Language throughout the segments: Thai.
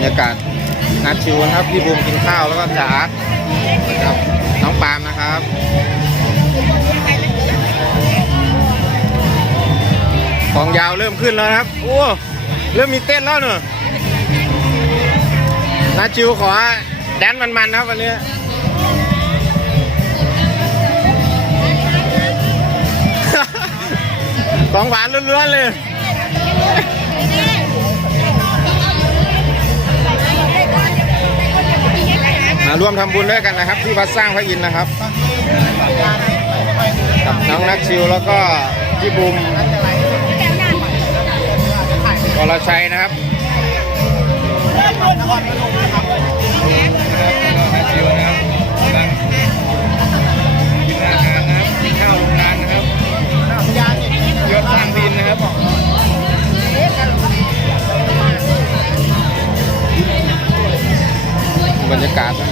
รยากาศนัดชิวนะครับพี่บูมกินข้าวแล้วก็จ๋าครับน้องปามนะครับกองยาวเริ่มขึ้นแล้วครับโอ้เริ่มมีเต้นแล้วเนอะนาจิวขอแดนมันๆครับวันนี้ของหวานล้วนๆเลย ร่วมทำบุญด้วยกันนะครับ ที่วัดสร้างพระอินทร์นะครับ กับน้องนักชิวแล้วก็พี่บุมวรชัยนะครับนักชิวนะครับกินอาหารนะครับกินข้าวโรงงานนะครับยศสร้างดินนะครับบรรยากาศนะ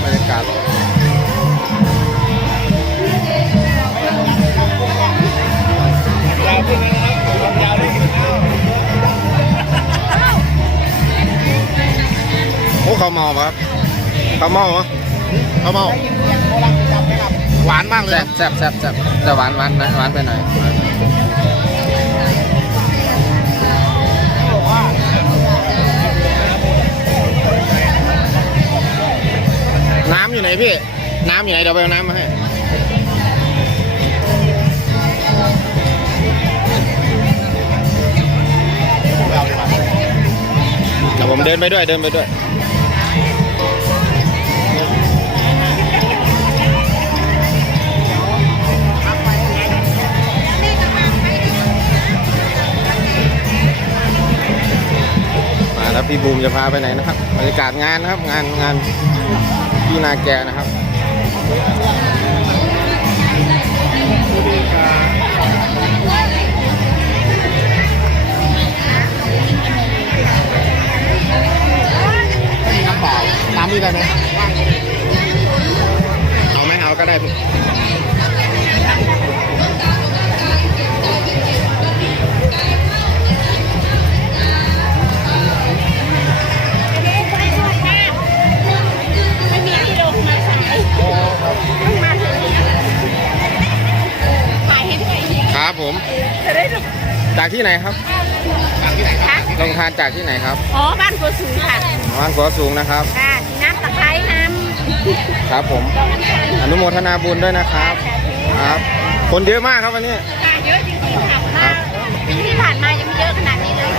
ขาวเมาปะครับเขาวเมาเหรอเขาวเมาหวานมากเลยแซ่บแซ่บแซ่บแซ่บแต่หวานหวานนะหวานไปหน่อยน้ำอยู่ไหนพี่ น้ำอยู่ไหนเดี๋ยวไปเอาน้ำมาให้เราดีกว่าเดี๋ยวผมเดินไปด้วยเดินไปด้วย พี่บูมจะพาไปไหนนะครับบรรยากาศงานนะครับ งานงานที่นาแกนะครับน้ำเปล่าน้ำมีได้ไหมเอาไหมเอาก็ได้ พี่ครับผมจากที่ไหนครับลงทานจากที่ไหนครับอ๋อบ้านโกสูงค่ะบ้านกัวสูงนะครับ ค่ะน้ำตะไคร้น้ครับผมำอนุโมทนาบุญด้วยนะครับ ครับ คนเยอะมากครับวันนี้ ค่ะเยอะจริงๆค่ะมากปีที่ผ่านมายังไม่เยอะขนาดนี้เลย